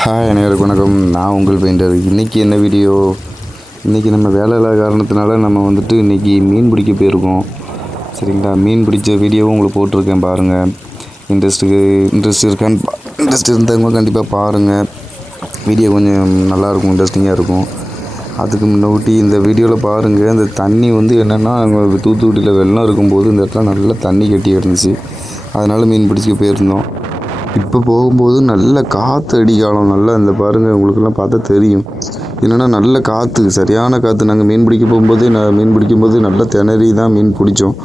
Hi அனைவருக்கும் வணக்கம். நான் உங்கள் பெயிண்டர். இன்றைக்கி என்ன வீடியோ? இன்றைக்கி நம்ம வேலை இல்லாத காரணத்தினால நம்ம இன்றைக்கி மீன் பிடிக்க போயிருக்கோம். சரிங்களா? மீன் பிடிச்ச வீடியோவும் உங்களுக்கு போட்டிருக்கேன், பாருங்கள். இன்ட்ரெஸ்ட் இருந்தவங்க கண்டிப்பாக பாருங்கள். வீடியோ கொஞ்சம் நல்லாயிருக்கும், இன்ட்ரெஸ்டிங்காக இருக்கும். அதுக்கு முன்னாடி இந்த வீடியோவில் பாருங்கள். இந்த தண்ணி என்னென்னா, அங்கே தூத்துக்குடியில் வெள்ளம் இருக்கும்போது இந்த இடத்துல நல்லா தண்ணி கட்டி இருந்துச்சு. அதனால் மீன் பிடிச்சிக்க போயிருந்தோம். இப்போ போகும்போது நல்ல காற்று அடிக்காலம். நல்லா இந்த பாருங்கள், உங்களுக்கெல்லாம் பார்த்தா தெரியும். இல்லைன்னா நல்ல காற்று, சரியான காற்று. நாங்கள் மீன் பிடிக்கும்போது நல்லா திணறி தான் மீன் பிடிச்சோம்.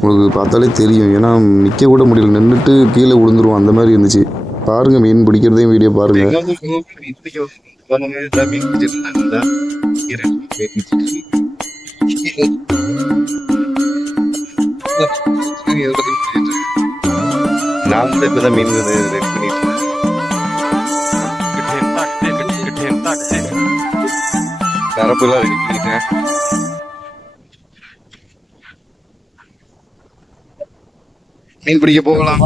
உங்களுக்கு பார்த்தாலே தெரியும். ஏன்னா நிற்க கூட முடியல, நின்றுட்டு கீழே விழுந்துருவோம், அந்த மாதிரி இருந்துச்சு. பாருங்கள், மீன் பிடிக்கிறதையும் வீடியோ பாருங்கள். நான் இப்போ தான் மீன் ரெடி பண்ணிட்டு தரப்புலாம் ரெடி பண்ணிட்டேன். மீன் பிடிக்க போகலாம்.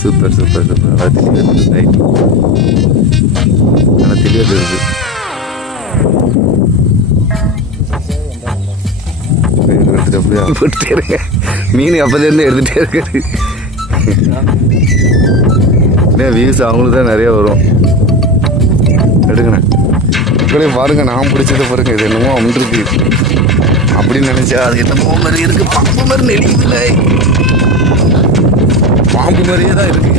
Super super super. நல்லா தெளிவாக இருக்குது. நல்லா தெளிவாக இருக்குது. போட்டுட்டே இருக்க மீன் அப்போலேருந்து எடுத்துகிட்டே இருக்குது. வியூஸ் அவங்களுக்கு தான் நிறையா வரும். எடுக்கணே இப்படியே பாருங்க. நான் பிடிச்சதை பாருங்க. இது என்னமோ அமர்ந்துருக்கு அப்படின்னு நினைச்சா அது என்னமோ மாதிரி இருக்கு. பாம்பு மாதிரி நெளியதில்லை, பாம்பு மாதிரியே தான் இருக்கு.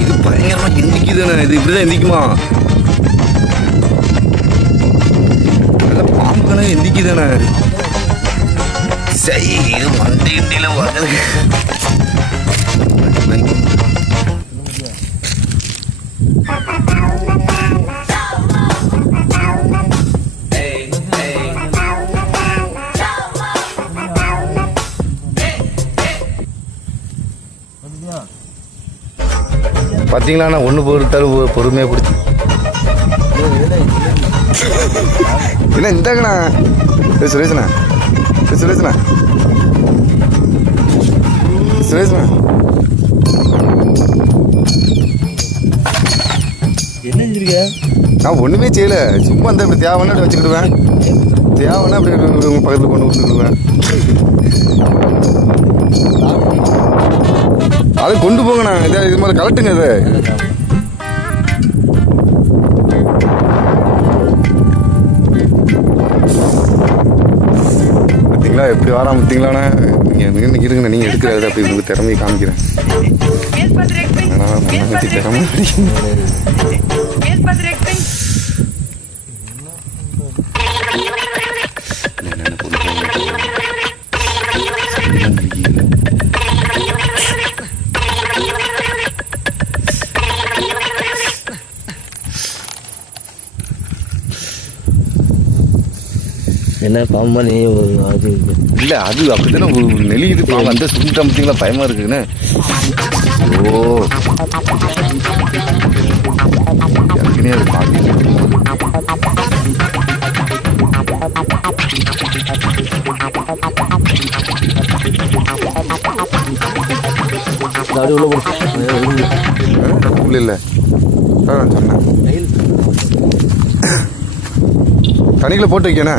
இது பயங்கரமா எந்திக்குதானே? இது இப்படிதான் எந்திக்குமா? பாம்பு கணக்கு எந்திக்குதானே? சரி, இது மண்டி இண்டியில வாங்க. பார்த்தீங்களா? நான் ஒன்று பொறுத்தாலும் பொறுமையாக பிடிச்சி என்ன இந்தாங்கண்ணா. சுரேஷ்ண்ணா சுரேஷ்ண்ணா சுரேஷ்ண்ணா என்ன செஞ்சிருக்க? நான் ஒன்றுமே செய்யல. சும்மா அந்த இப்படி தேவைன்னா அப்படி வச்சுக்கிடுவேன். தேவைன்னா அப்படி பக்கத்தில் கொண்டு வந்துடுவேன். அதை கொண்டு போங்கண்ணா. இது மாதிரி கலட்டுங்க. இதை பார்த்தீங்களா எப்படி வராம? பார்த்தீங்களாண்ணா, நீங்கள் இன்னைக்கு இருக்குண்ணா. நீங்கள் எடுக்கிறது அப்படி உங்களுக்கு திறமையை காமிக்கிறேன். திறமை என்ன பாம்பா? நீ அது இல்லை, அது அப்படித்தானே நெளியுது பாம்பு. அந்த சுருட்டா பார்த்தீங்களா? பயமாக இருக்குதுன்னு. ஓ, ஏற்கனவே அது பாம்பு. அப்படி உள்ள போடு. இல்லை இல்லை நான் சொன்னேன் தண்ணிக்குள்ளே போட்டு வைக்கணே.